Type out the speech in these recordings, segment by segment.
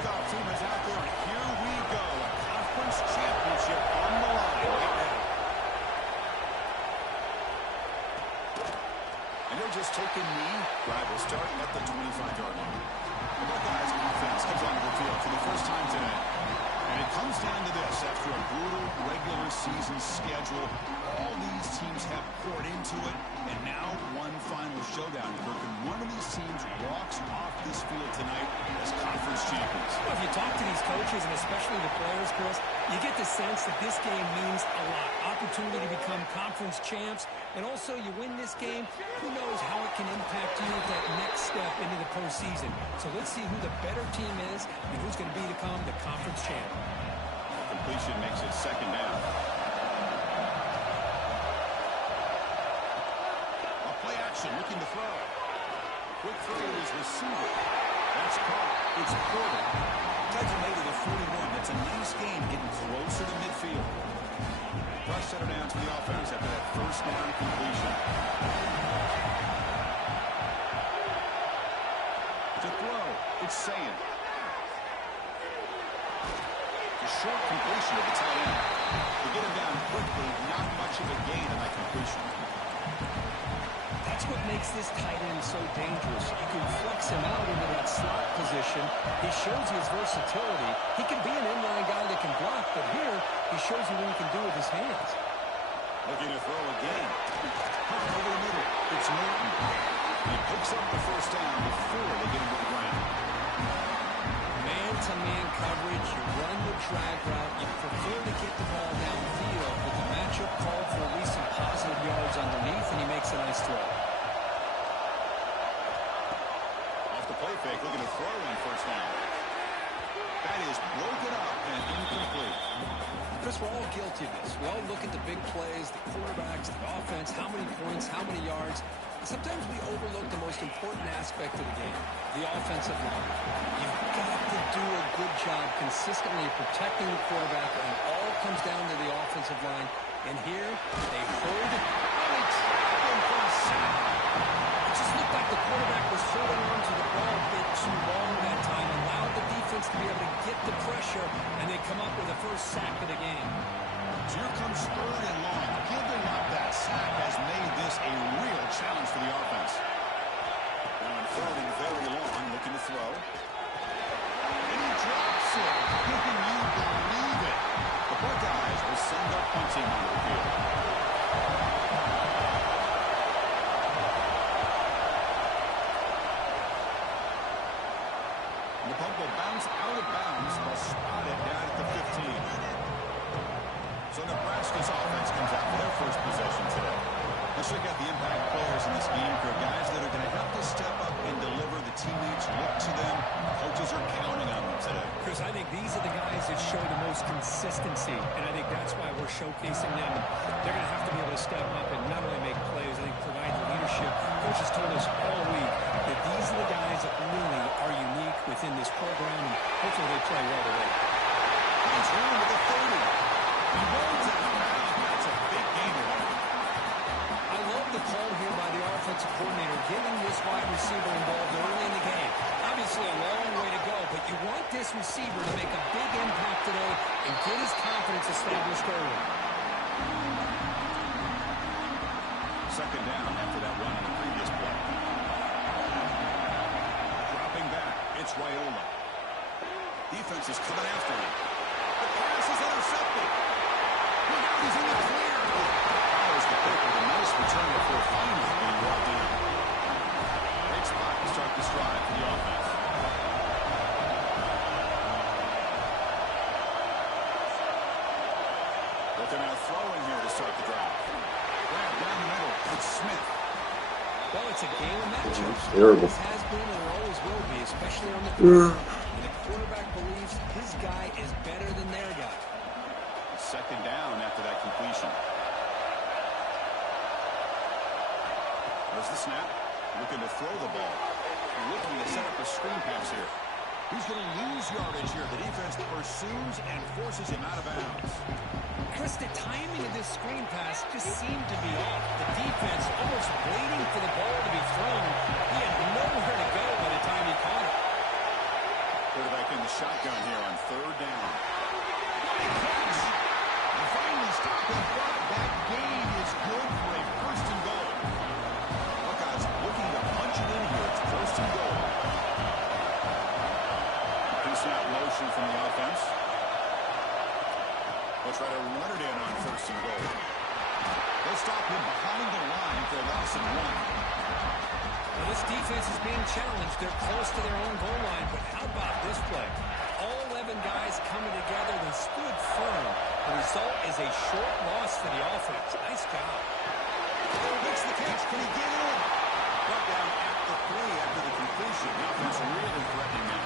kickoff team is out there, and here we go. A conference championship on the line right now. And they're just taking knee. Drive will start at the 25-yard line. The Buckeyes offense comes onto the field for the first time today. And it comes down to this. After a brutal regular season schedule, all these teams have poured into it. And now one final showdown. And one of these teams walks off this field tonight as conference champions. Well, if you talk to these coaches, and especially the players, Chris, you get the sense that this game means a lot. Opportunity to become conference champs. And also, you win this game, who knows how it can impact you at that next step into the postseason. So let's see who the better team is and who's going to become the conference champ. Completion makes it second down. A play action, looking to throw. Quick throw to his receiver. That's caught. It's Porter. Tugs him to the 41. That's a nice game, getting closer to midfield. Rush center down to the offense after that first down completion. To throw, it's Sayin. A short completion of the tight end. To get him down quickly, not much of a gain on that completion. That's what makes this tight end so dangerous. You can flex him out into that slot position. He shows his versatility. He can be an inline guy that can block, but here he shows you what he can do with his hands. Looking to throw again. Over the middle. It's Norton. He picks up the first down before they get him to the ground. Man-to-man coverage. You run the drag route. You prefer to get the ball downfield, but the matchup called for at least some positive yards underneath, and he makes a nice throw. Off the play fake, looking to throw on first down. That is broken up and incomplete. Chris, we're all guilty of this. We all look at the big plays, the quarterbacks, the offense, how many points, how many yards. Sometimes we overlook the most important aspect of the game, the offensive line. You've got to do a good job consistently protecting the quarterback, and it all comes down to the offensive line. And here, they heard, and they trapped him for a sack. It just looked like the quarterback was holding on to the ball a bit too long that time, allowed the defense to be able to get the pressure, and they come up with the first sack of the game. So here comes third and long. Giving up that sack has made this a real challenge for the offense. Now in third and very long, looking to throw. And he drops it. Can you believe it? The Buckeyes will send their punting on the field. And the punt will bounce out of bounds. They'll spot it down at the 15. So Nebraska's offense comes out for their first possession today. Let's look at the impact players in this game for guys that are going to have to step up and deliver. The teammates look to them. Coaches are counting on them today. Chris, I think these are the guys that show the most consistency, and I think that's why we're showcasing them. They're going to have to be able to step up and not only make plays, I think provide the leadership. Coach has told us all week that these are the guys that really are unique within this program, and hopefully they play well today. He's running with a 30. He runs out of bounds. That's a big gain away. I love the call here by the offensive coordinator, getting this wide receiver involved early in the game. Obviously a long way to go, but you want this receiver to make a big impact today and get his confidence established early. Second down after that run on the previous play. Dropping back, it's Raiola. Defense is coming after him. The pass is intercepted. Look out, he's in the clear. Follows the pick with a nice return before finally being brought down. Great spot to start this drive for the offense. But they're now throwing here to start the drive. Grab down the middle. It's Smith. Well, it's a game of matchups. Terrible. It has been and always will be, especially on the field. And the quarterback believes his guy is better than their guy. Second down after that completion. There's the snap. Looking to throw the ball. Looking to set up a screen pass here. He's going to lose yardage here. The defense pursues and forces him out of bounds. Chris, the timing of this screen pass just seemed to be off. The defense almost waiting for the ball to be thrown. He had nowhere to go by the time he caught it. Quarterback in the shotgun here on third down. And finally stopped in front. That gain is good for a first and goal. Buckeyes looking to punch it in here. It's first and goal. Two-snap motion from the offense. They'll try to run it in on first and goal. They'll stop him behind the line for a loss of 1. Well, this defense is being challenged. They're close to their own goal line, but how about this play? All 11 guys coming together. They stood firm. The result is a short loss for the offense. Nice job. Makes the catch. Can he get in? Brought down at the 3 after the completion. The offense really threatening now.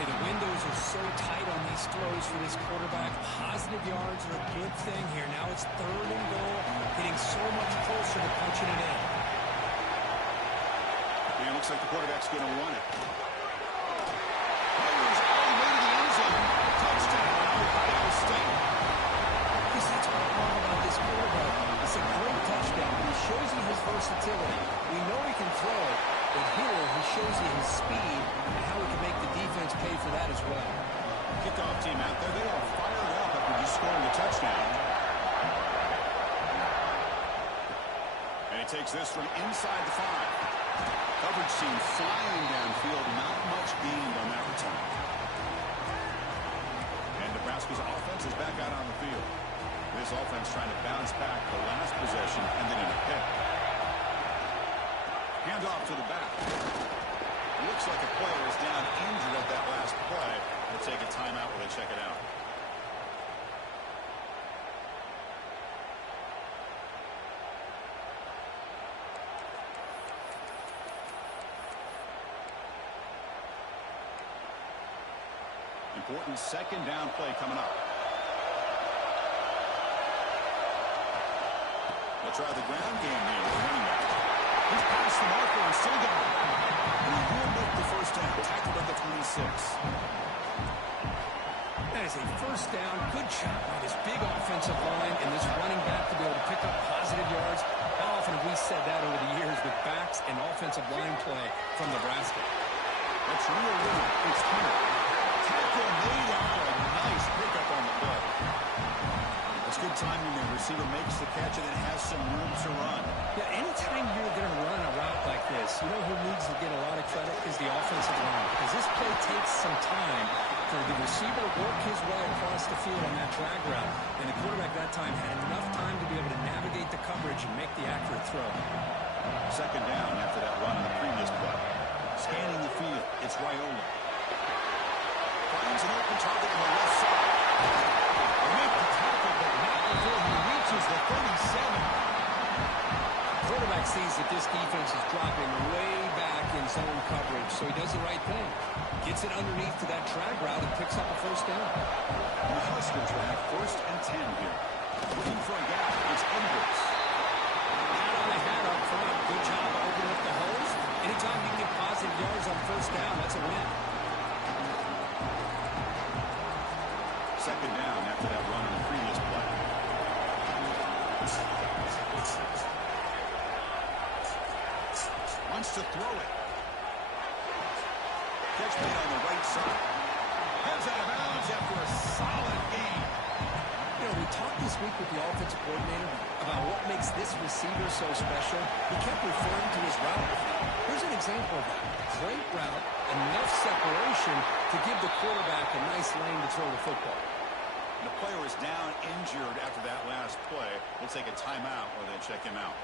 Hey, the windows are so tight on these throws for this quarterback. Positive yards are a good thing here. Now it's third and goal, getting so much closer to punching it in. Yeah, looks like the quarterback's going to run it. Players all the way to the end zone. Touchdown, Ohio State. That's what I love about this quarterback. It's a great touchdown. He shows you his versatility. We know he can throw it, but here he shows you his speed and how he can make the defense pay for that as well. Kickoff team out there. They are fired up after just scoring a touchdown. And he takes this from inside the 5. Coverage team flying downfield. Not much gained on that return. And Nebraska's offense is back out on the field. This offense trying to bounce back the last possession and then in a pick. Hand off to the back. Looks like a player is down injured at that last play. They'll take a timeout while they check it out. Important second down play coming up. They'll try the ground game here with the running back. He's past the marker and still going. And he will make the first down. Tackled at the 26. That is a first down. Good shot by this big offensive line and this running back to be able to pick up positive yards. How often have we said that over the years with backs and offensive line play from Nebraska? That's real winner. It's Hunter. Tackle made after a nice pickup on the play. It's good timing. The receiver makes the catch and then has some room to run. Yeah, anytime you're going to run a route like this, you know who needs to get a lot of credit is the offensive line. Because this play takes some time for the receiver to work his way across the field on that drag route. And the quarterback that time had enough time to be able to navigate the coverage and make the accurate throw. Second down after that run in the previous play. Scanning the field, it's Raiola. Finds an open target on the left side. They make the tackle, but not before he reaches the 37. Quarterback sees that this defense is dropping way back in zone coverage, so he does the right thing. Gets it underneath to that drag route and picks up a first down. And the Husker track, 1st and 10 here. Looking for a gap. It's Edwards. Hat on the hat up front. Good job of opening up the holes. Anytime you can get positive yards on first down, that's a win. Second down after that run in the previous play. Wants to throw it. Catch made on the right side. Heads out of bounds after a solid gain. You know, we talked this week with the offensive coordinator about what makes this receiver so special. He kept referring to his route. Here's an example of that. Great route, enough separation to give the quarterback a nice lane to throw the football. The player is down injured after that last play. We'll take a timeout while they check him out.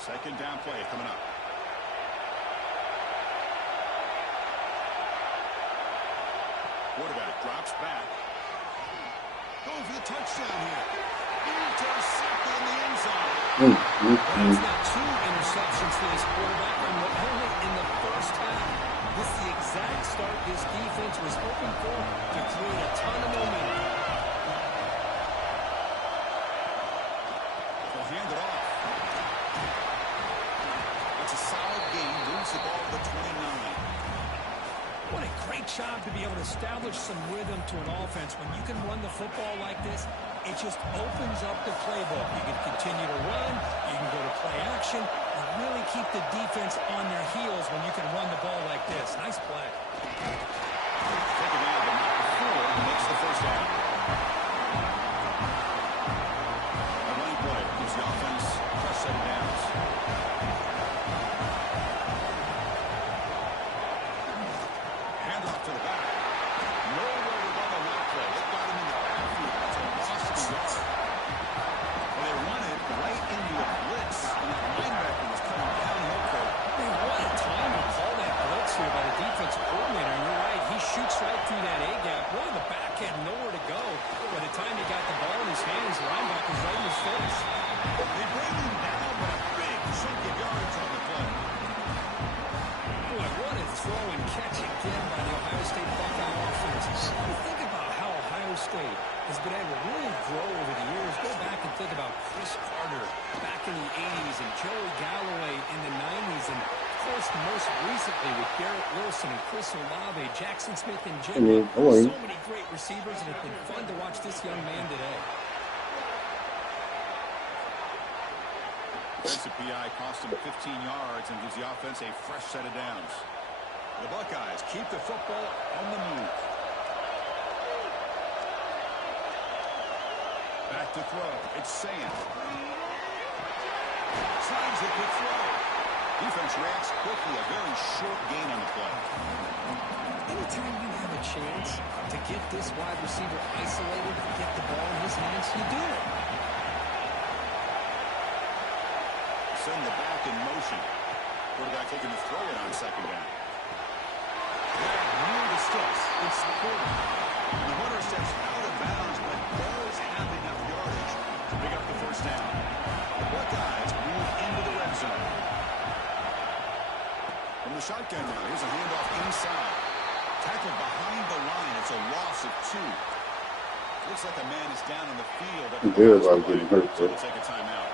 Second down play coming up. Quarterback drops back. Going for the touchdown here. Intercepted in the end zone. He's got 2 interceptions for this quarterback, and only in the first half. This is the exact start this defense was hoping for to create a ton of momentum. They'll hand it off. That's a solid gain. Moves the ball to the 29. What a great job to be able to establish some rhythm to an offense. When you can run the football like this, it just opens up the playbook. You can continue to run. You can go to play action. You really keep the defense on their heels when you can run the ball like this. Nice play. Take it down, but not before he makes the first down. A running play gives the offense a fresh set of downs. Handoff to the back. Nowhere to run on that play. It got him in the backfield. It's a loss of yard. Well, they run it right into a blitz, and that linebacker was coming downhill court. Man, what a time to call that blitz here by the defensive coordinator. And you're right, he shoots right through that A-gap. Really, the back had nowhere to go. By the time he got the ball in his hands, the linebacker's right in his face. They bring him down, but a big chunk of yardage on the play. Boy, what a throw and catch again by the Ohio State Buckeye offense. When you think about how Ohio State has been able to really grow over the years, go back and think about Chris Carter back in the 80s and Joey Galloway in the 90s, and of course most recently with Garrett Wilson and Chris Olave, Jackson Smith and Jigba. So many great receivers, and it's been fun to watch this young man today. Defensive PI cost him 15 yards and gives the offense a fresh set of downs. The Buckeyes keep the football on the move. Back to throw. It's Sand. Slides it to throw. Defense reacts quickly. A very short gain on the play. Anytime you have a chance to get this wide receiver isolated and get the ball in his hands, you do it. Send the back in motion. Quarterback taking the throw it on second down. Near the sticks. It's supported. And the runner steps out of bounds, but does have enough yardage to pick up the first down. The Buckeyes move into the red zone. From the shotgun now, here's a handoff inside. Tackled behind the line. It's a loss of 2. Looks like a man is down on the field. So we'll take a timeout.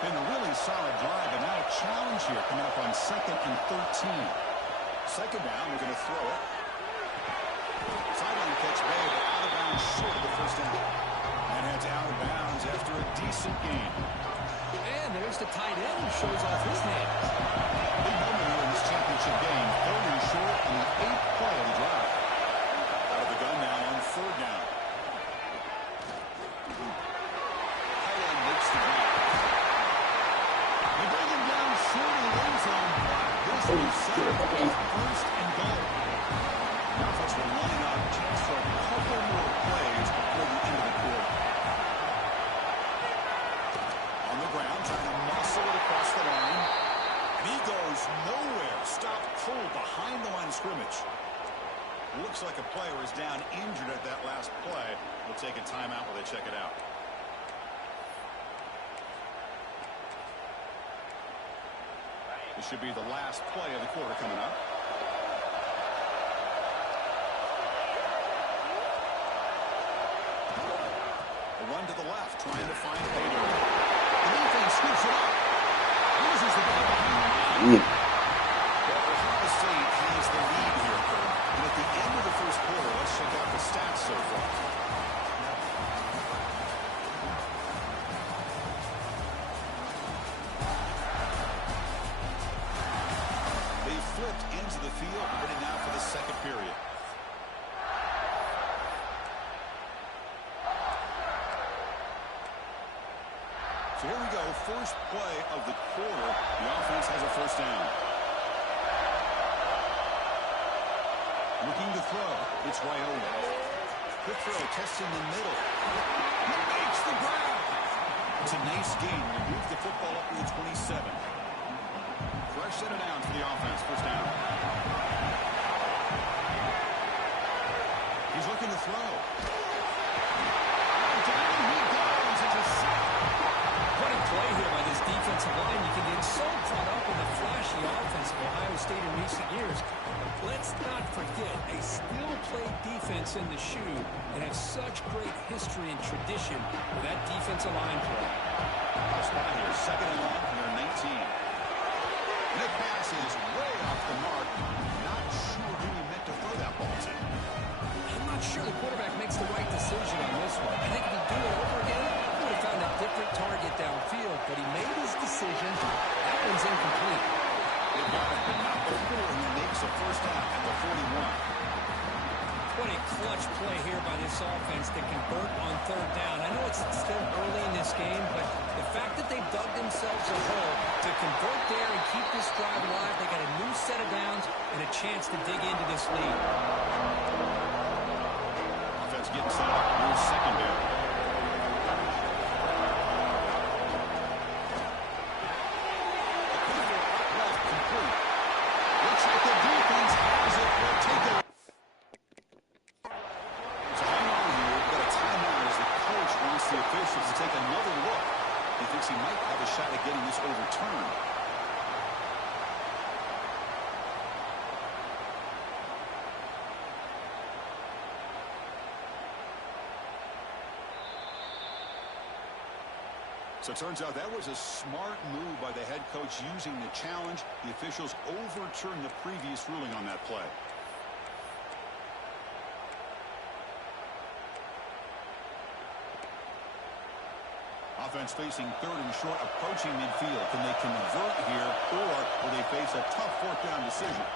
Been a really solid drive, and now a challenge here coming up on 2nd and 13. Second down, we're going to throw it. Sideline catch made, out of bounds short of the first down. And heads out of bounds after a decent gain. And there's the tight end who shows off his hands. Big moment here in this championship game. 3rd and short on the 8th play of the drive. Out of the gun now on 3rd down. Tight end makes the grab. They bring him down short of the end zone. This will set up 1st and goal. The offense will line up just for a couple more plays before the end of the quarter. On the ground, trying to muscle it across the line. And he goes nowhere. Stopped cold behind the line of scrimmage. Looks like a player is down injured at that last play. We'll take a timeout while they check it out. This should be the last play of the quarter coming up. A run to the left, trying to find Bader. The defense scoops it up. Loses the ball behind the line. Well, Ohio State has the lead here, Kurt. And at the end of the first quarter, let's check out the stats so far. They flipped into the field, ready now for the second period. So here we go, first play of the quarter. The offense has a first down. Looking to throw. It's Raiola. Quick throw, testing the middle. He makes the grab. It's a nice game. They move the football up to the 27. Fresh set it down for the offense. First down. He's looking to throw. Down he goes. It's a sack. What a play here by this defensive line. You can get so caught up in the flashy offense of Ohio State in recent years. Let's not forget, a still-played defense in the shoe and have such great history and tradition with that defensive line play. Spot here, 2nd and long from their 19. And the pass is way off the mark. Not sure who he meant to throw that ball to. I'm not sure the quarterback makes the right decision on this one. I think if he'd do it over again, he would have found a different target downfield, but he made his decision. That one's incomplete. defense to convert on third down. I know it's still early in this game, but the fact that they've dug themselves a hole to convert there and keep this drive alive, they got a new set of downs and a chance to dig into this lead. Offense getting set up. Here's second down. Looks like the defense has it. They'll take it. So hang on here. We've got a timeout as the coach wants the officials to take another look. He thinks he might have a shot at getting this overturned. So it turns out that was a smart move by the head coach using the challenge. The officials overturned the previous ruling on that play. Offense facing third and short, approaching midfield. Can they convert here, or will they face a tough fourth down decision?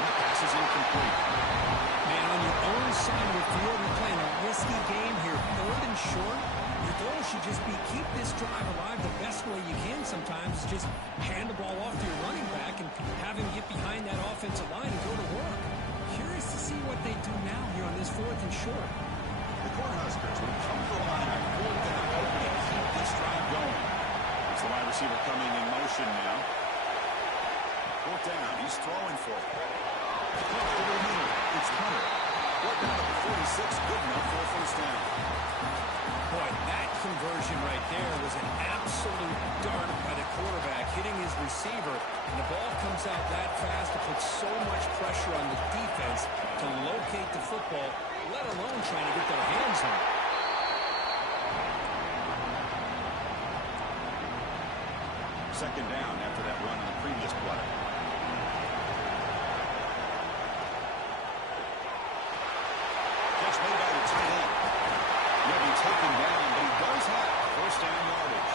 And the pass is incomplete. Man, on your own side of the field, you're playing a risky game here. Third and short. Your goal should just be keep this drive alive the best way you can sometimes. Is just hand the ball off to your running back and have him get behind that offensive line and go to work. Curious to see what they do now here on this fourth and short. The Cornhuskers will come to the line on fourth and hoping to keep this drive going. It's the wide receiver coming in motion now. Fourth down. He's throwing for it. It's Hunter. What down at the 46? Good enough for a first down. Boy, that conversion right there was an absolute dart by the quarterback, hitting his receiver, and the ball comes out that fast to put so much pressure on the defense to locate the football, let alone trying to get their hands on it. Second down after that run on the previous play. Catch made by the tight end. He'll be taken down, but he does have first down yardage.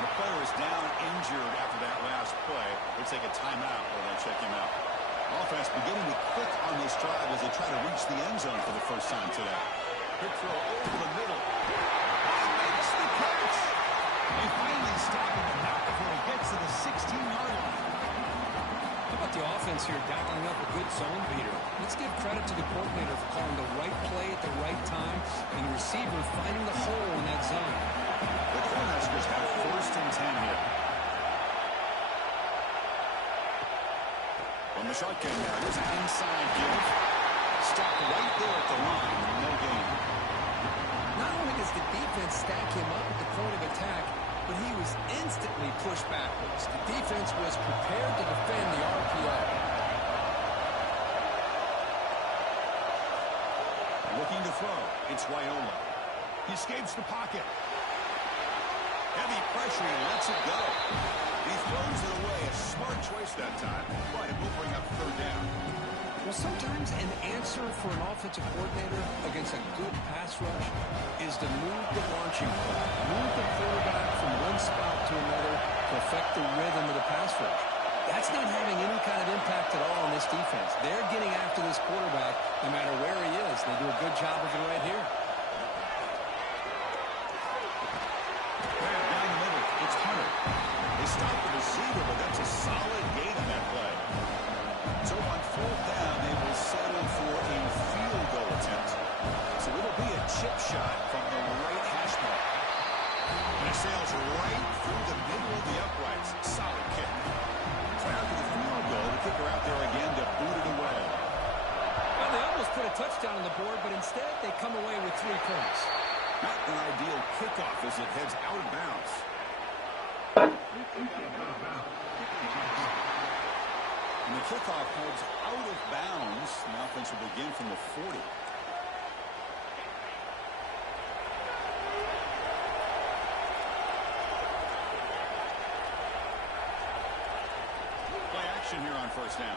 And the player is down injured after that last play. They'll take a timeout while they check him out. Offense beginning to click on this drive as they try to reach the end zone for the first time today. Quick throw over the middle. And makes the catch. They finally stop him back before he gets to the 16-yard line. How about the offense here dialing up a good zone beater? Let's give credit to the coordinator for calling the right play at the right time and the receiver finding the hole in that zone. The Cornhuskers have first and 10 here. On the shotgun now, here's an inside give. Stopped right there at the line, no gain. Not only does the defense stack him up at the point of attack, but he was instantly pushed backwards. The defense was prepared to defend the RPO. Looking to throw. It's Wyola. He escapes the pocket. Heavy pressure, he lets it go. He throws it away. A smart choice that time, but it will bring up third down. Well, sometimes an answer for an offensive coordinator against a good pass rush is to move the launching point, move the quarterback from one spot to another to affect the rhythm of the pass rush. That's not having any kind of impact at all on this defense. They're getting after this quarterback no matter where he is. They do a good job of it right here. Down the middle, it's Hunter. They stop the receiver, but that's a solid gain on that play. So on fourth down, they will settle for a field goal attempt. So it'll be a chip shot from the right hash mark. And it sails right through the middle of the uprights. Solid kick. So after the field goal, the kicker out there again to boot it away. Well, they almost put a touchdown on the board, but instead they come away with 3 points. Not an ideal kickoff as it heads out of bounds. And the kickoff heads out of bounds. The offense will begin from the 40. Play action here on first down.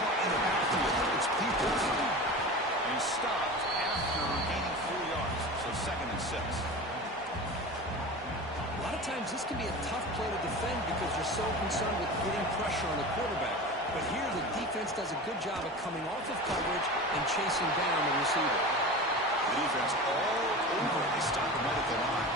Caught in the backfield. It's Peoples. And he's stopped after gaining 4 yards. So second and 6. A lot of times this can be a tough play to defend because you're so concerned with getting pressure on the quarterback. But here the defense does a good job of coming off of coverage and chasing down the receiver. The defense all over. They stop him right at the line.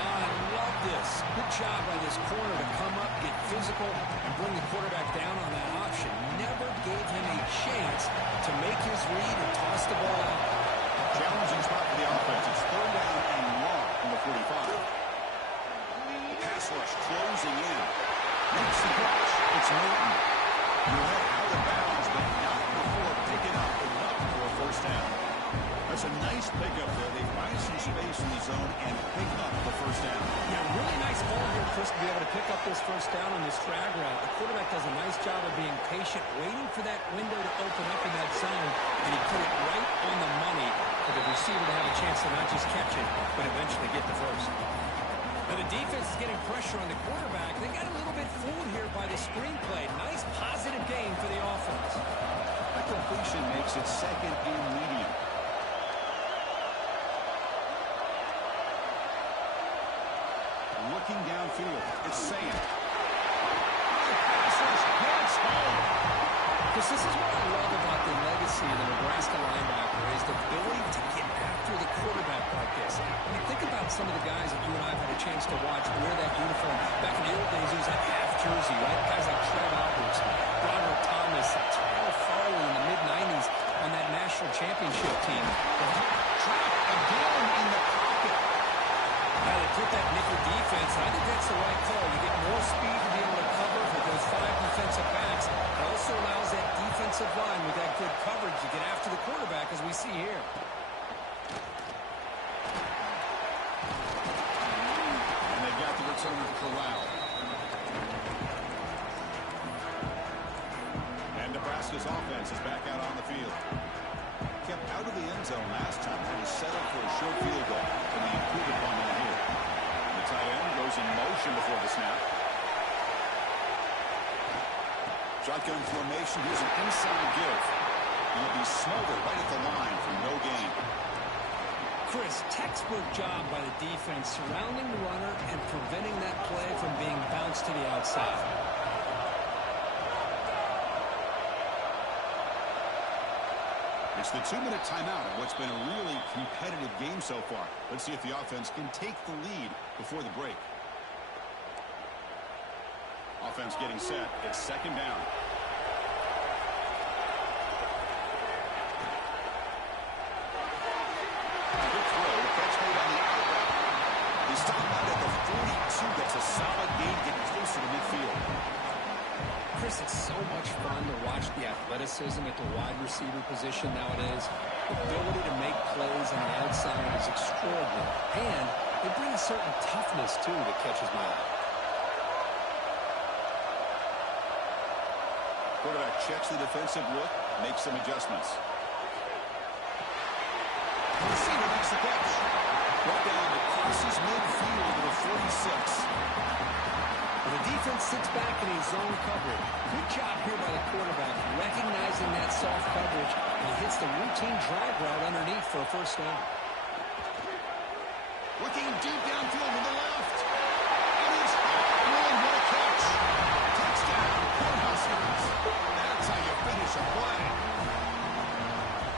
I love this. Good job by this corner to come up, get physical, and bring the quarterback down on that option. Never gave him a chance to make his read and toss the ball out. Challenging spot for the offense. It's 3rd down and long from the 45. The pass rush closing in. Makes the catch. It's Newton. You'll head out of bounds, but not before picking up enough for a 1st down. That's a nice pickup there. They find some space in the zone and pick up the 1st down. Yeah, really nice ball here, Chris, to be able to pick up this 1st down on this drag route. The quarterback does a nice job of being patient, waiting for that window to open up in that zone, and he put it right on the money for the receiver to have a chance to not just catch it, but eventually get the 1st. Now the defense is getting pressure on the quarterback. They got a little bit fooled here by the screenplay. Nice positive gain for the offense. That completion makes it 2nd and medium. Looking downfield, it's Sam. Because this is what I love about the legacy of the Nebraska linebacker is the ability to get after the quarterback like this. I mean, think about some of the guys that you and I have had a chance to watch wear that uniform. Back in the old days, it was that half jersey, right? Guys like Trev Alberts, Broderick Thomas, Terrell Farley in the mid-90s on that national championship team. Trap again in the pocket. Now they put that nickel defense, and I think that's the right call. You get more speed to be able to cover with those 5 defensive backs. It also allows that defensive line with that good coverage to get after the quarterback, as we see here. And they got the returner corralled. And Nebraska's offense is back out on the field. Kept out of the end zone last time, had to settle for a short field goal, and they improved upon that here. The tight end goes in motion before the snap. Shotgun formation. Here's an inside give. He'll be smothered right at the line for no gain. Chris, textbook job by the defense surrounding the runner and preventing that play from being bounced to the outside. It's the 2-minute timeout of what's been a really competitive game so far. Let's see if the offense can take the lead before the break. Offense getting set. It's 2nd down. Good throw. Catch made on the outright. He stopped out at the 42. That's a solid gain getting closer to midfield. Chris, it's so much fun to watch the athleticism at the wide receiver position nowadays. The ability to make plays on the outside is extraordinary. And they bring a certain toughness, too, that catches my eye. Quarterback checks the defensive look, makes some adjustments. The receiver makes the catch. Brought down to crosses midfield to the 46. The defense sits back in his zone coverage. Good job here by the quarterback, recognizing that soft coverage, and he hits the routine drag route underneath for a 1st down. Looking deep downfield to the left. It is Hopman. What a catch. Touchdown, Cornhuskers. That's how you finish a play.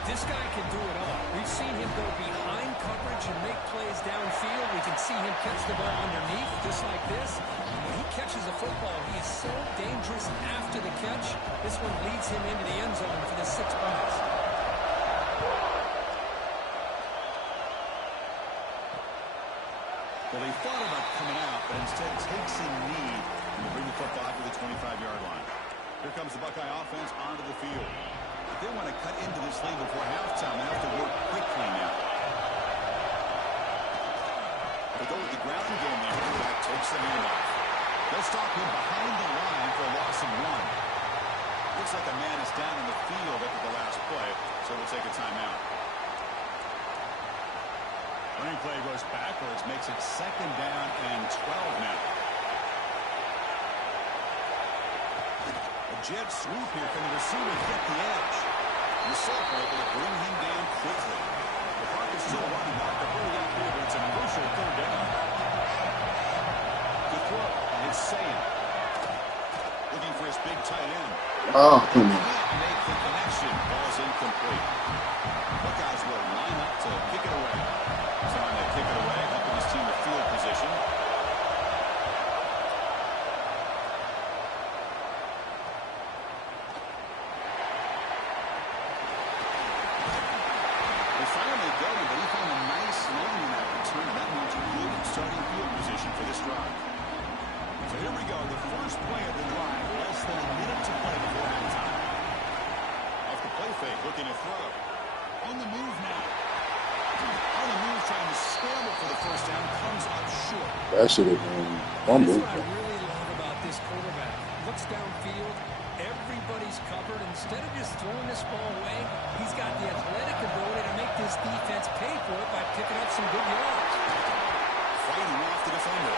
This guy can do it all. We've seen him go behind coverage and make plays downfield. We can see him catch the ball underneath, just like this. When he catches a football, he is so dangerous after the catch. This one leads him into the end zone for the 6 points. Well, they thought about coming out, but instead takes a knee and bring the football out to the 25-yard line. Here comes the Buckeye offense onto the field. If they want to cut into this lead before halftime, they have to work quickly now. They go with the ground game there. Quarterback takes the handoff. They'll stop him behind the line for a loss of 1. Looks like a man is down in the field after the last play, so we'll take a timeout. Running play goes backwards, makes it 2nd down and 12 now. A jet sweep here. Can the receiver get the edge? The Sulphur able to bring him down quickly. The clock is still running out to hurry up here, but it's an crucial 3rd down. Good throw. It's Sam. Looking for his big tight end. Oh, come on. Can't make the connection. Ball's incomplete. Buckeyes will line up to kick it away. Trying to kick it away, helping his team with field position. They finally got him, but he found a nice line in that return, and that means good starting field position for this drive. So here we go, the first play of the drive, less than a minute to play before halftime. Off the play fake, looking to throw. On the move now. On the move, trying to scramble for the first down, comes up short. That should have been That's fumble. what I really love about this quarterback. Looks downfield, everybody's covered. Instead of just throwing this ball away, he's got the athletic ability to make this defense pay for it by picking up some good yards. Fighting off the defender.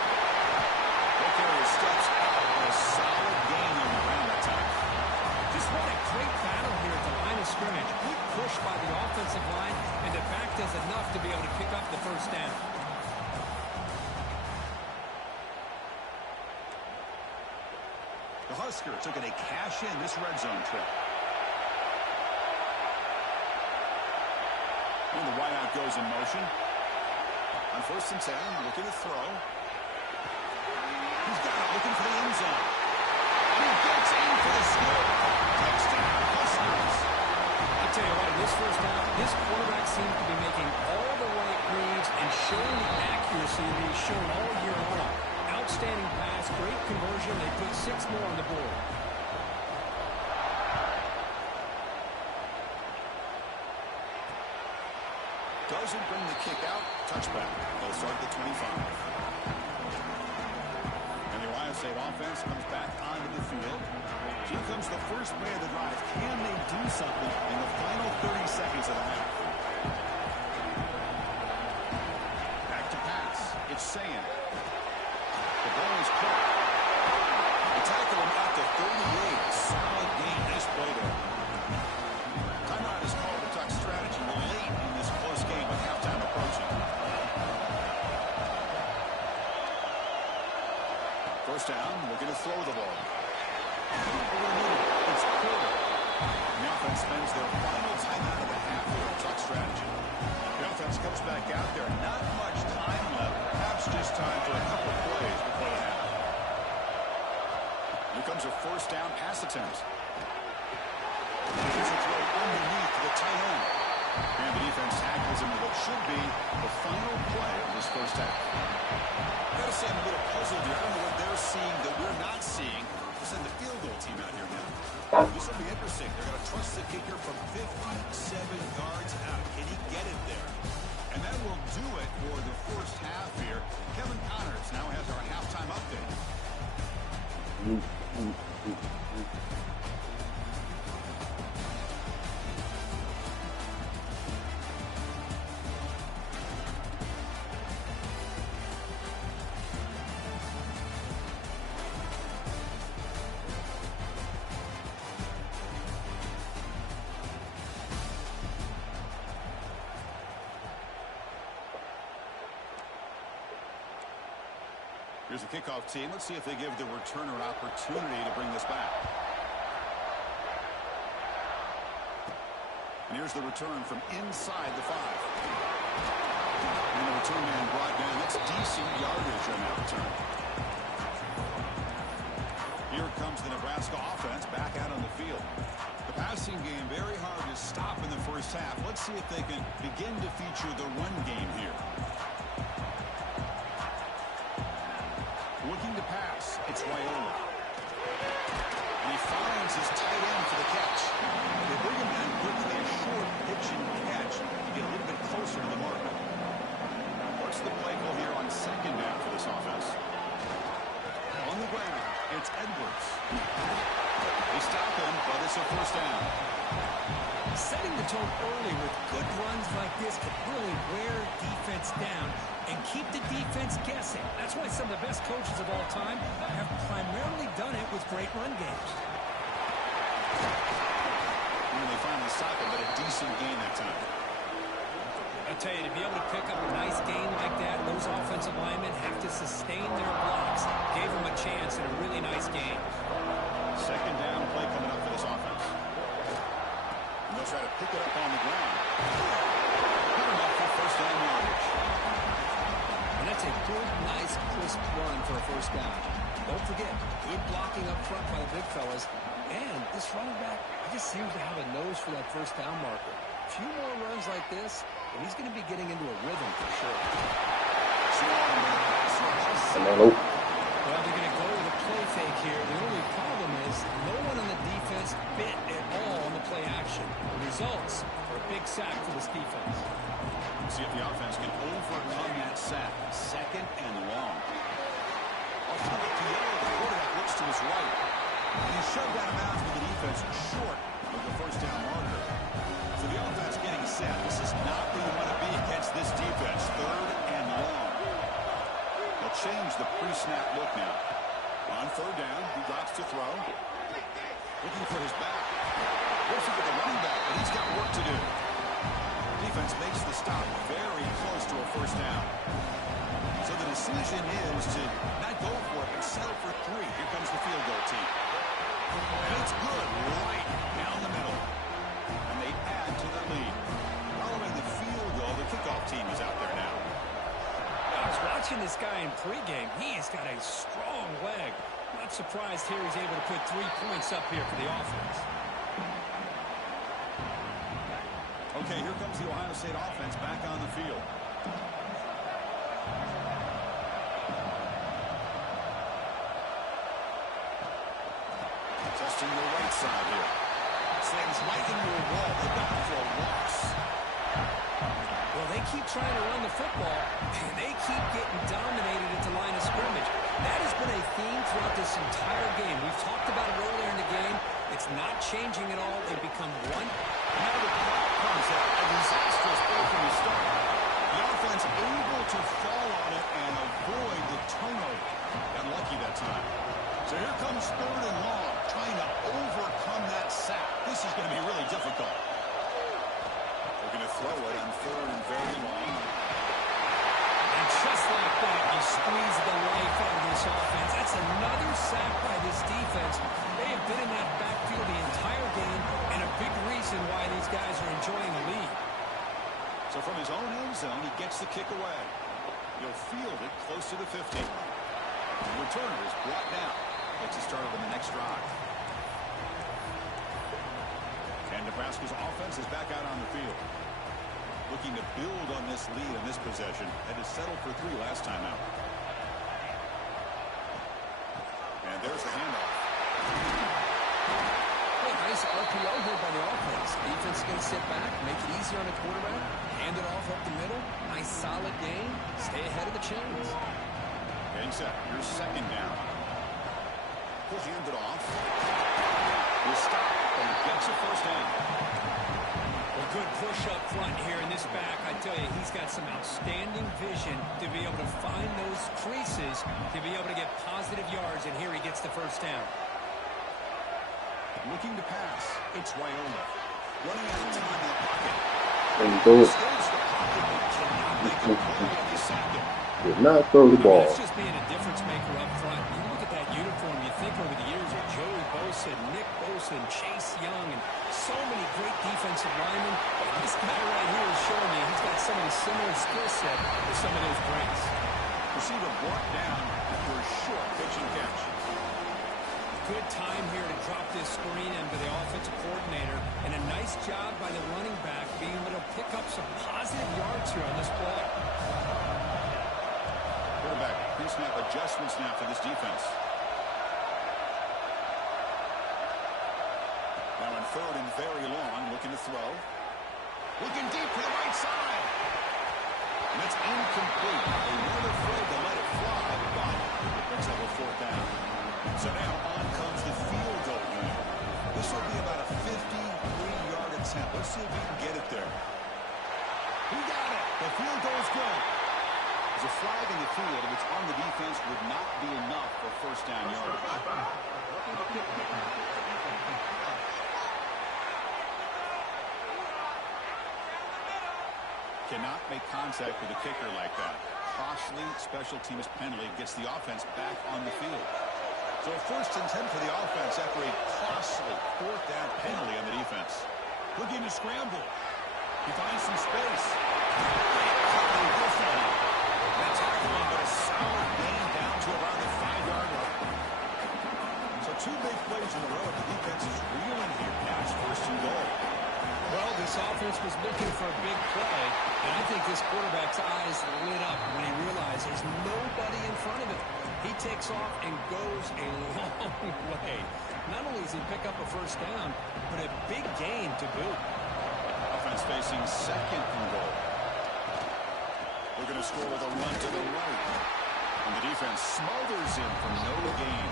Carrier steps out. A solid gain on the ground that time. Just what a great battle here at the line of scrimmage. Good push by the offensive line, and the back does enough to be able to pick up the first down. The Huskers took it a cash in this red zone trip. And the wideout goes in motion. On 1st and 10, looking to throw. He's got it, looking for the end zone. And he gets in for the score. Touchdown, Huskers. I'll tell you what, in this first half, this quarterback seems to be making all the right reads and showing the accuracy that he's shown all year long. Outstanding pass, great conversion. They put 6 more on the board. Doesn't bring the kick out. Touchback. They'll start at the 25. And the Ohio State offense comes back onto the field. Here comes the first play of the drive. Can they do something in the final 30 seconds of the half? Back to pass. It's Saying. The ball is caught. They tackle him at the 38. Solid gain. Nice play there. Timeout is called to talk strategy late in this close game with halftime approaching. First down, looking to throw the ball. Over the middle, it's Porter. The offense spends their final timeout of the half here to talk strategy. The offense comes back out there. Not much time left. Perhaps just time for a couple of plays before the half. Here comes a first down pass attempt. Here's a throw underneath the tight end. And the defense tackles him with what should be the final play of this first half. I gotta say I'm a little puzzled here. I don't know what they're seeing that we're not seeing. We'll send the field goal team out here now. This will be interesting. They're going to trust the kicker from 57 yards out. Can he get it there? And that will do it for the first half here. Kevin Connors now has our halftime update. Here's the kickoff team. Let's see if they give the returner an opportunity to bring this back. And here's the return from inside the 5. And the return man brought down. That's decent yardage on that return. Here comes the Nebraska offense back out on the field. The passing game very hard to stop in the first half. Let's see if they can begin to feature the run game here. Looking to pass. It's Raiola. And he finds his tight end for the catch. They bring him down quickly. A short pitch and catch to get a little bit closer to the marker. What's the play call here on second down for this offense? On the ground, it's Edwards. They stop him, but it's a first down. Setting the tone early with good runs like this can really wear defense down and keep the defense guessing. That's why some of the best coaches of all time have primarily done it with great run games. And they finally stop him, but a decent gain that time. I'll tell you, to be able to pick up a nice gain like that, those offensive linemen have to sustain their blocks. Gave them a chance in a really nice game. Second down play coming up for this offense. try to pick it up on the ground. Not enough for first down yardage. And that's a good, nice, crisp run for a first down. Don't forget, good blocking up front by the big fellas. And this running back just seems to have a nose for that first down marker. A few more runs like this, and he's going to be getting into a rhythm for sure. Hello. Well, they're going to go with a play fake here. The only problem is no one on the defense bit at all on the play action. The results are a big sack for this defense. See if the offense can overcome that sack. Second and long. Off to the yellow, the quarterback looks to his right. And he shoved out of bounds with the defense short of the first down marker. So the offense getting set. This is not where you want to be against this defense. Third and long. They'll change the pre-snap look now. On third down, he drops to throw. Looking for his back. Looking for the running back, but he's got work to do. Defense makes the stop very close to a first down. So the decision is to not go for it, but settle for 3. Here comes the field goal team. And it's good, right down the middle. And they add to their lead. Following the field goal, the kickoff team is out there now. I was watching this guy in pregame. He has got a strong leg. Not surprised here he's able to put 3 points up here for the offense. Okay, here comes the Ohio State offense back on the field. Testing the right side here. Slings right into a wall. They're back for a loss. Well, they keep trying to run the football, and they keep getting dominated at the line of scrimmage. That has been a theme throughout this entire game. We've talked about it earlier in the game. It's not changing at all. They've become one. Now the clock comes out. A disastrous play from the start. The offense able to fall on it and avoid the turnover. Got lucky that time. So here comes third and long, trying to overcome that sack. This is going to be really difficult. They're going to throw it on third and very long. And just like that, you squeeze the life out of this offense. That's another sack by this defense. They have been in that backfield the entire game, and a big reason why these guys are enjoying the lead. So from his own end zone, he gets the kick away. He'll field it close to the 50. The returner is brought down. Gets it started on the next drive. And Nebraska's offense is back out on the field. Looking to build on this lead in this possession. Had to settle for 3 last time out. And there's the handoff. Well, nice RPO here by the offense. Defense is going to sit back, make it easier on the quarterback, hand it off up the middle. Nice solid game. Stay ahead of the chains. Getting set. Here's second down. He'll hand it off. He'll stop and gets a first down. Well, good push up front here in this back. I tell you, he's got some outstanding vision to be able to find those creases, to be able to get positive yards, and here he gets the first down. Looking to pass. It's Wyola. Running out of time in the pocket. And go. Did not throw the ball. That's just being a difference maker up front. You look at that uniform, you think over the years of Joey Bosa, Nick Bosa, and Chase Young, and so many great defensive linemen. This guy right here is showing me he's got some of the similar skill set to some of those greats. Receiver brought down after a short pitch and catch. Good time here to drop this screen into the offensive coordinator, and a nice job by the running back being able to pick up some positive yards here on this play. Quarterback pre-snap adjustments now for this defense. Now in third and very long, looking to throw. Looking deep to the right side. And that's incomplete. They weren't afraid to let it fly, but it brings up a fourth down. So now on comes the field goal unit. This will be about a 53-yard attempt. Let's see if we can get it there. We got it. The field goal's good. There's a flag in the field. If it's on the defense, would not be enough for first down yardage. Cannot make contact with a kicker like that. Costly special teams penalty gets the offense back on the field. So first and 10 for the offense after a costly fourth down penalty on the defense. Looking to scramble. He finds some space. That's tackling, but a solid gain down to around the 5-yard line. So two big plays in a row. The defense is reeling here. Now it's 1st and goal. Well, this offense was looking for a big play, and I think this quarterback's eyes lit up when he realized there's nobody in front of him. He takes off and goes a long way. Not only does he pick up a 1st down, but a big gain to boot. Offense facing 2nd and goal. We're going to score with a run to the right. And the defense smothers him for no gain.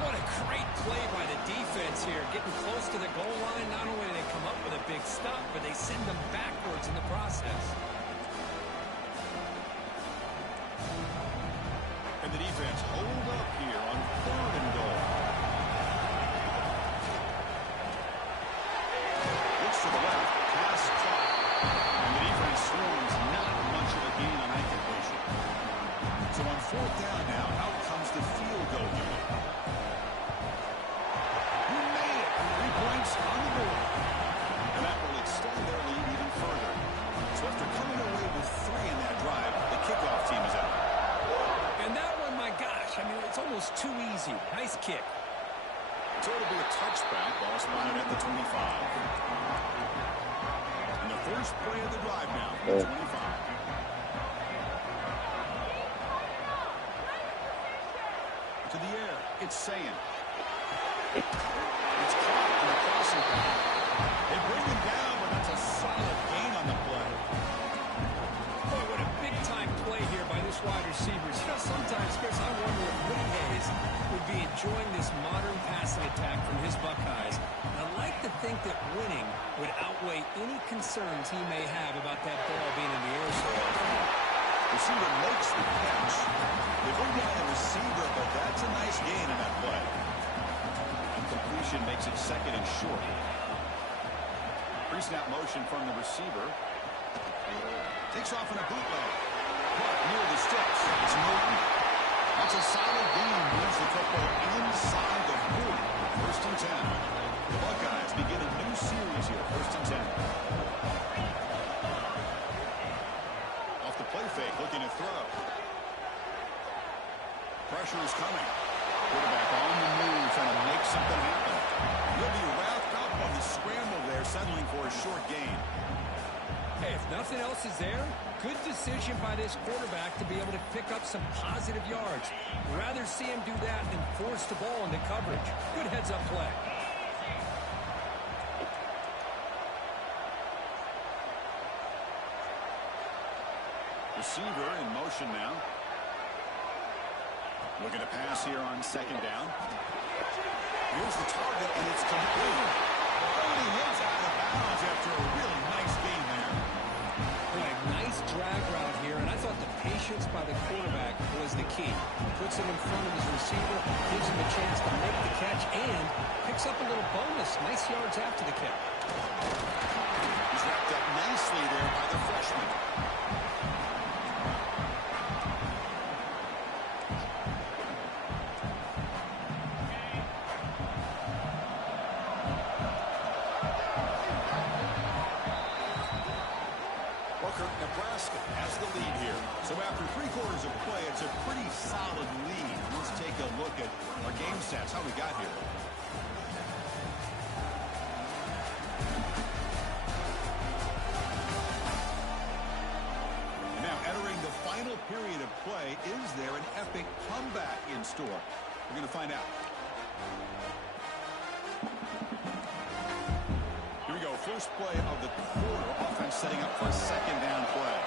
What a great play by the defense here. Getting close to the goal line, not only do they come up with a big stop, but they send them backwards in the process. And the defense hold up here on 3rd and goal. Looks to the left. Pass caught. And the defense swarms not much of a gain on that completion. So on 4th down now, out comes the field goal unit. Who made it? 3 points on the board. And that will extend their lead even further. So after coming away with 3 in that drive, the kickoff team is out. And that one, my gosh, I mean, it's almost too easy. Nice kick. So it'll be a touchback. Ball spotted at the 25. And the first play of the drive now, the 25. To the air, it's Sayin. It's caught in the crossing path. They bring him down, but that's a solid gain on the play. Boy, what a big-time play here by this wide receiver. You know, sometimes, Chris, I wonder if Woody Hayes would be enjoying this modern passing attack from his Buckeyes. And I like to think that winning would outweigh any concerns he may have about that ball being in the air so often. Receiver makes the catch. They bring down the receiver, but that's a nice gain in that play. And completion makes it 2nd and short. Pre-snap motion from the receiver. Takes off in a bootleg. But near the sticks. It's Newton. That's a solid gain. Moves the football inside the 40. 1st and 10. The Buckeyes begin a new series here. 1st and 10. Off the play fake, looking to throw. Pressure is coming. Quarterback on the move, trying to make something happen. He'll be wrapped up on the scramble there, settling for a short gain. Hey, if nothing else is there, good decision by this quarterback to be able to pick up some positive yards. Rather see him do that than force the ball into coverage. Good heads-up play. Receiver in motion now. Looking to pass here on 2nd down. Here's the target, and it's complete. Only hits out of bounds after a really nice gain there. Boy, nice drag route here, and I thought the patience by the quarterback was the key. Puts him in front of his receiver, gives him a chance to make the catch, and picks up a little bonus. Nice yards after the catch. He's wrapped up nicely there by the freshman. Nebraska has the lead here. So after 3/4 of play, it's a pretty solid lead. Let's take a look at our game stats, how we got here. Now entering the final period of play, is there an epic comeback in store? We're going to find out. Here we go, first play of the quarter. Offense setting up for a 2nd down play.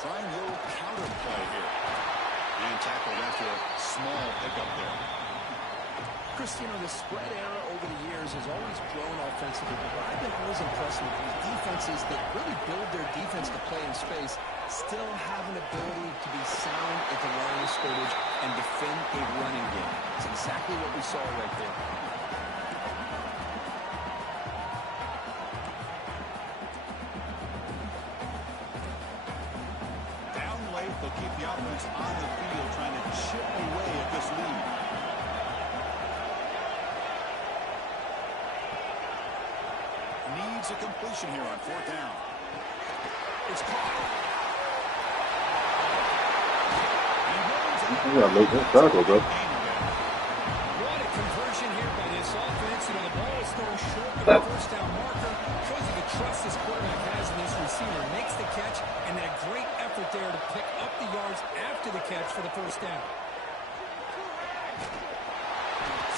Trying a little counter play here. And tackled after a small pickup there. Chris, you know, the spread era over the years has always grown offensively, but I've been always impressed with these defenses that really build their defense to play in space, still have an ability to be sound at the line of scrimmage and defend a running game. It's exactly what we saw right there. Down late, they'll keep the offense on the field, trying to chip away at this lead. needs a completion here on 4th down. It's caught. You gotta make that tackle, bro. What a conversion here by this offense. You know, the ball is thrown short of the first down marker. Shows you the trust this quarterback has in this receiver. Makes the catch, and then a great effort there to pick up the yards after the catch for the first down.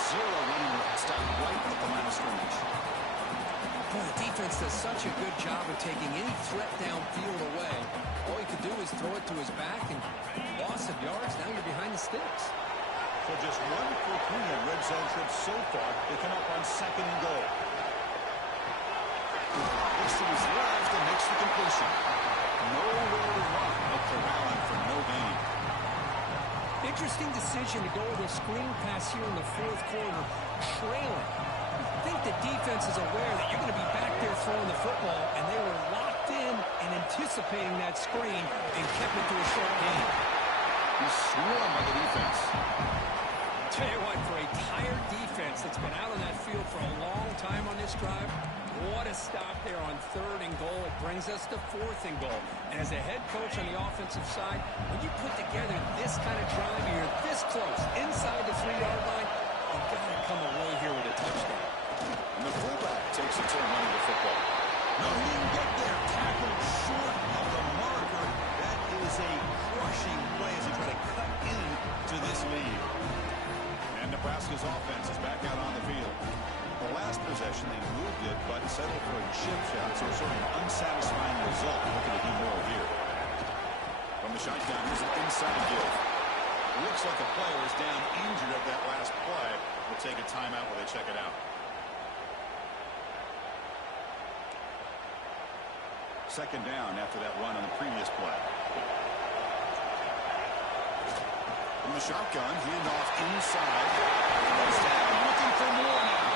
Zero running room. Stop right at the line of scrimmage. Boy, the defense does such a good job of taking any threat downfield away. All he could do is throw it to his back, and loss of yards, now you're behind the sticks. So just 1 for 3 on red zone trips so far. They come up on 2nd and goal. Looks to his left and makes the completion. Nowhere to run, but corralling for no gain. Interesting decision to go with a screen pass here in the 4th quarter, trailing. I think the defense is aware that you're going to be back there throwing the football, and they were locked in and anticipating that screen and kept it to a short gain. He's swarmed by the defense. Tell you what, for a tired defense that's been out on that field for a long time on this drive, what a stop there on 3rd and goal. It brings us to 4th and goal. And as a head coach on the offensive side, when you put together this kind of drive, you're this close, inside the 3-yard line, you've got to come away here with a touchdown. And the fullback takes a turn running the football. No, he didn't get there. Tackled short of the marker. That is a crushing play as they try to cut into this lead. And Nebraska's offense is back out on the field. The last possession, they moved it, but settled for a chip shot, so sort of an unsatisfying result. Looking to do more here. From the shotgun, here's an inside give. Looks like a player is down injured at that last play. We'll take a timeout while they check it out. Second down after that run on the previous play. From the shotgun, handoff inside. Looking for more now.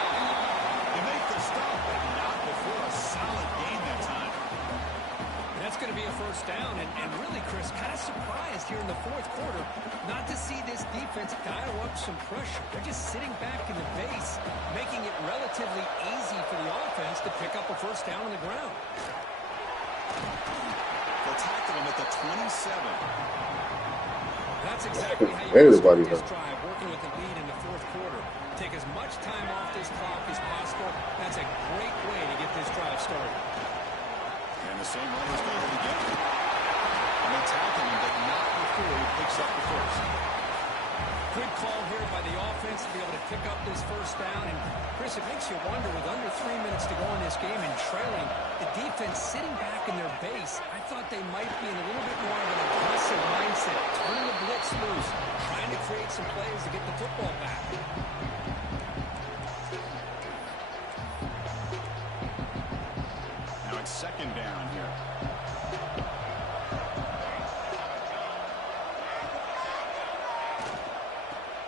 They make the stop, but not before a solid gain that time. And that's going to be a first down. And really, Chris, kind of surprised here in the 4th quarter not to see this defense dial up some pressure. They're just sitting back in the base, making it relatively easy for the offense to pick up a first down on the ground. They'll tackle him at the 27. That's exactly how you start this Everybody drive, working with the lead in the 4th quarter. Take as much time off this clock as possible. That's a great way to get this drive started. And the same runners go ahead again. And they tackle him, but not before he picks up the first. Good call here by the offense to be able to pick up this first down. And, Chris, it makes you wonder, with under 3 minutes to go in this game and trailing, the defense sitting back in their base, I thought they might be in a little bit more of an aggressive mindset, turning the blitz loose, trying to create some plays to get the football back. Now it's second down here.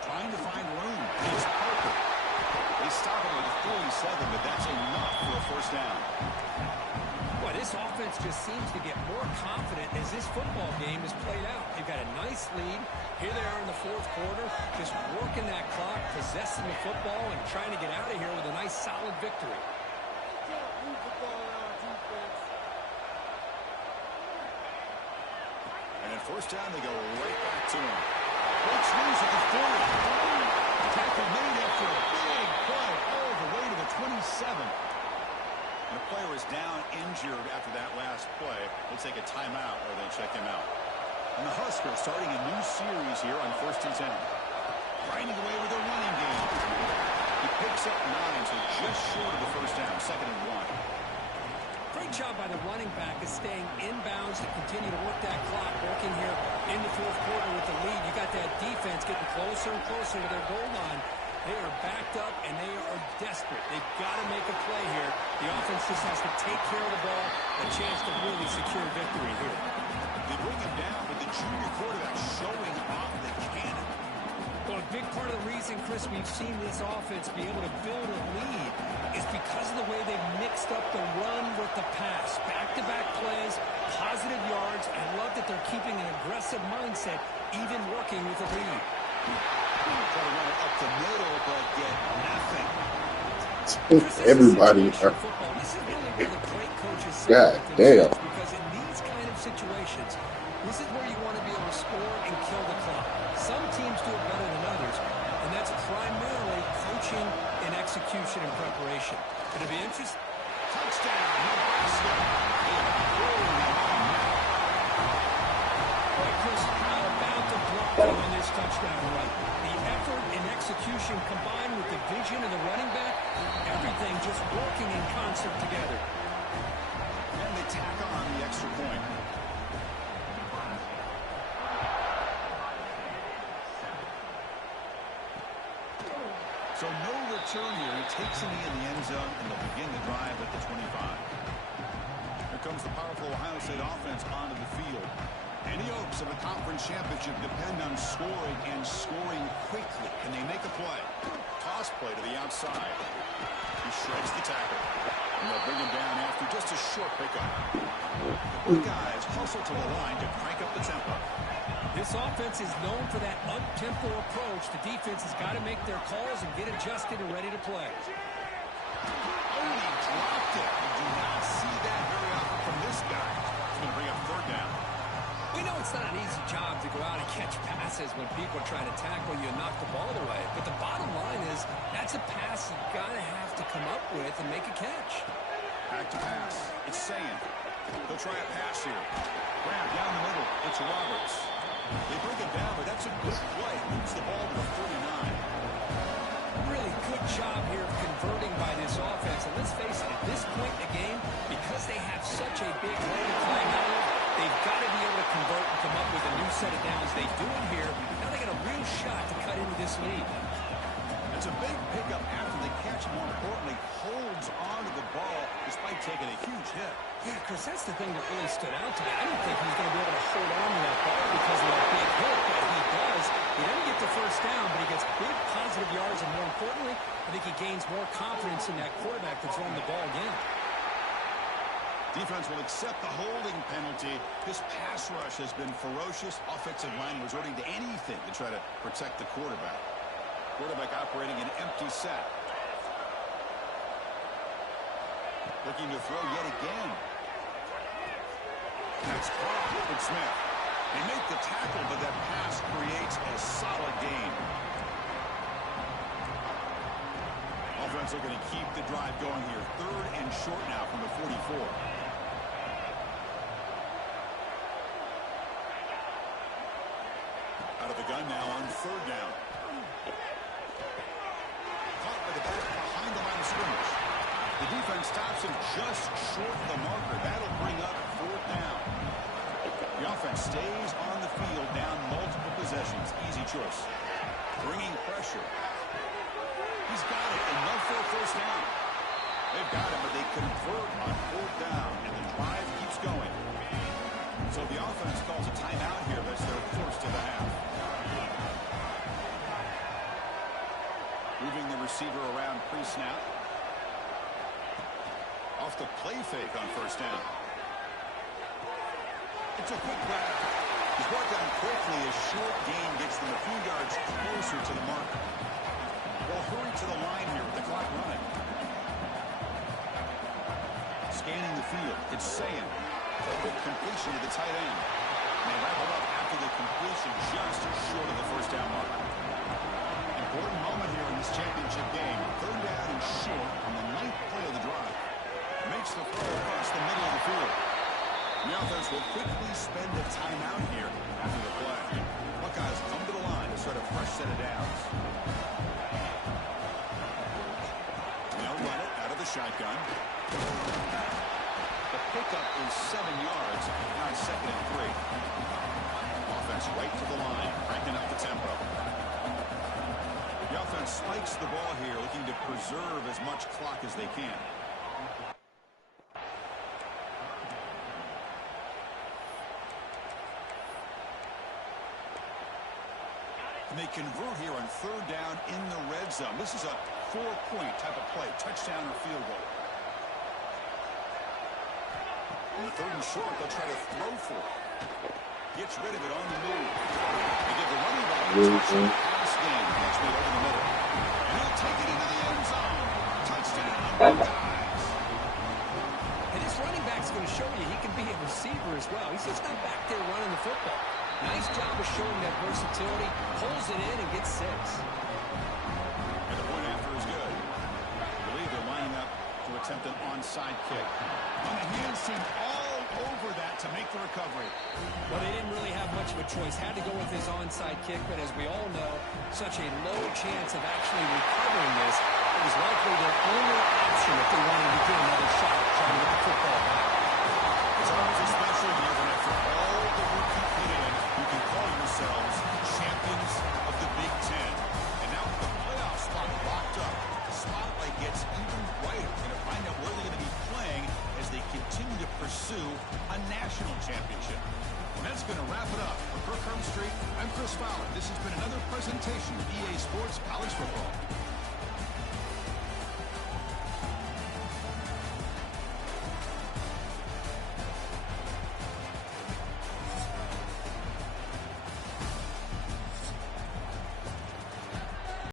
Trying to find room. It's Parker. They stop him at 47, but that's enough for a first down. Boy, this offense just seems to get more confident as this football game is played out. They've got a nice lead. Here they are in the 4th quarter, just working that clock, possessing the football, and trying to get out of here with a nice, solid victory. And at first down, they go right back to him. Breaks loose at the 40. Tackle made after a big play all the way to the 27. And the player is down injured after that last play. They'll take a timeout or they'll check him out. And the Huskers starting a new series here on 1st and 10. Grinding away with a running game. He picks up 9, so just short of the first down, 2nd and 1. Great job by the running back is staying inbounds to continue to work that clock, working here in the 4th quarter with the lead. You got that defense getting closer and closer to their goal line. They are backed up, and they are desperate. They've got to make a play here. The offense just has to take care of the ball, a chance to really secure victory here. They bring him down with the junior quarterback showing off the cannon. Well, a big part of the reason, Chris, we've seen this offense be able to build a lead is because of the way they've mixed up the run with the pass. Back-to-back plays, positive yards. I love that they're keeping an aggressive mindset, even working with a lead. Try to run it up the middle, but get nothing. Everybody. This is really where the great coaches God damn. because in these kind of situations, this is where you want to be able to score and kill the clock. Some teams do it better than others, and that's primarily coaching and execution and preparation. It'll be interesting. Touchdown, Nebraska. All right, Chris, how about the blocking on this touchdown run? The effort and execution combined with the vision of the running back, everything just working in concert together. And they tack on the extra point. So no return here. He takes a knee in the end zone, and they'll begin the drive at the 25. Here comes the powerful Ohio State offense onto the field. Any hopes of a conference championship depend on scoring and scoring quickly. Can they make a play? Toss play to the outside. He shreds the tackle. And they'll bring him down after just a short pickup. The guys hustle to the line to crank up the tempo. This offense is known for that up-tempo approach. The defense has got to make their calls and get adjusted and ready to play. Oh, he dropped it. You do not see that very often from this guy. He's going to bring up third down. We know it's not an easy job to go out and catch passes when people are trying to tackle you and knock the ball away. But the bottom line is that's a pass you've got to have to come up with and make a catch. Back to pass. It's Saying. They'll try a pass here. Grab down the middle. It's Roberts. They bring it down, but that's a good play. Moves the ball to the 49. Really good job here of converting by this offense. And let's face it, at this point in the game, because they have such a big lead to climb out of, they've got to be able to convert and come up with a new set of downs. They do it here. Now they got a real shot to cut into this lead. It's a big pickup after the catch. More importantly, holds on to the ball despite taking a huge hit. Yeah, Chris, that's the thing that really stood out to me. I didn't think he was going to be able to hold on to that ball because of that big hit, but he does. He doesn't get the first down, but he gets big positive yards, and more importantly, I think he gains more confidence in that quarterback to throw him the ball again. Defense will accept the holding penalty. This pass rush has been ferocious. Offensive line resorting to anything to try to protect the quarterback. Quarterback operating an empty set. Looking to throw yet again. That's caught with Smith. They make the tackle, but that pass creates a solid gain. Offense looking to keep the drive going here. Third and short now from the 44. Out of the gun now on third down. Caught by the back behind the line of scrimmage. The defense stops him just short of the marker. That'll bring up fourth down. The offense stays on the field down multiple possessions. Easy choice. Bringing pressure. He's got it. Enough for a first down. They've got it, but they convert on fourth down, and the drive keeps going. So the offense calls a timeout here. That's their first of the half. Moving the receiver around pre-snap. Off the play fake on first down. It's a quick grab. He's brought down quickly. A short gain gets them a few yards closer to the mark. They'll hurry to the line here with the clock running. Scanning the field. It's Saying. A quick completion to the tight end. And they wrap it up after the completion just short of the first down mark. Important moment here in this championship game. Third down and short on the 9th play of the drive. Makes the throw across the middle of the field. The offense will quickly spend a timeout here after the play. Buckeyes come to the line to start a fresh set of downs. They'll run it out of the shotgun. The pickup is 7 yards. Now it's 2nd and 3. Offense right to the line, cranking up the tempo. The offense spikes the ball here, looking to preserve as much clock as they can. And they convert here on third down in the red zone. This is a 4-point type of play, touchdown or field goal. On the third and short, they'll try to throw for it. Gets rid of it on the move. They give the running back a touchdown pass game. Catch me over the middle. And he'll take it into the end zone. Touchdown. touchdown. Dives. And this running back's going to show you he can be a receiver as well. He's just not back there running the football. Nice job of showing that versatility. Pulls it in and gets 6. And the point after is good. I believe they're lining up to attempt an onside kick. And the hands seem all over that to make the recovery. Well, they didn't really have much of a choice. Had to go with his onside kick, but as we all know, such a low chance of actually recovering this. It was likely their only option if they wanted to get another shot at trying to get the football back. It's always a special year when after all the work you put in, you can call yourselves champions of the Big Ten. And now with the playoff spot locked up, the spotlight gets even brighter. Going to find out where they're going to be playing as they continue to pursue a national championship. And that's going to wrap it up. For Kirk Street, I'm Chris Fowler. This has been another presentation of EA Sports College Football.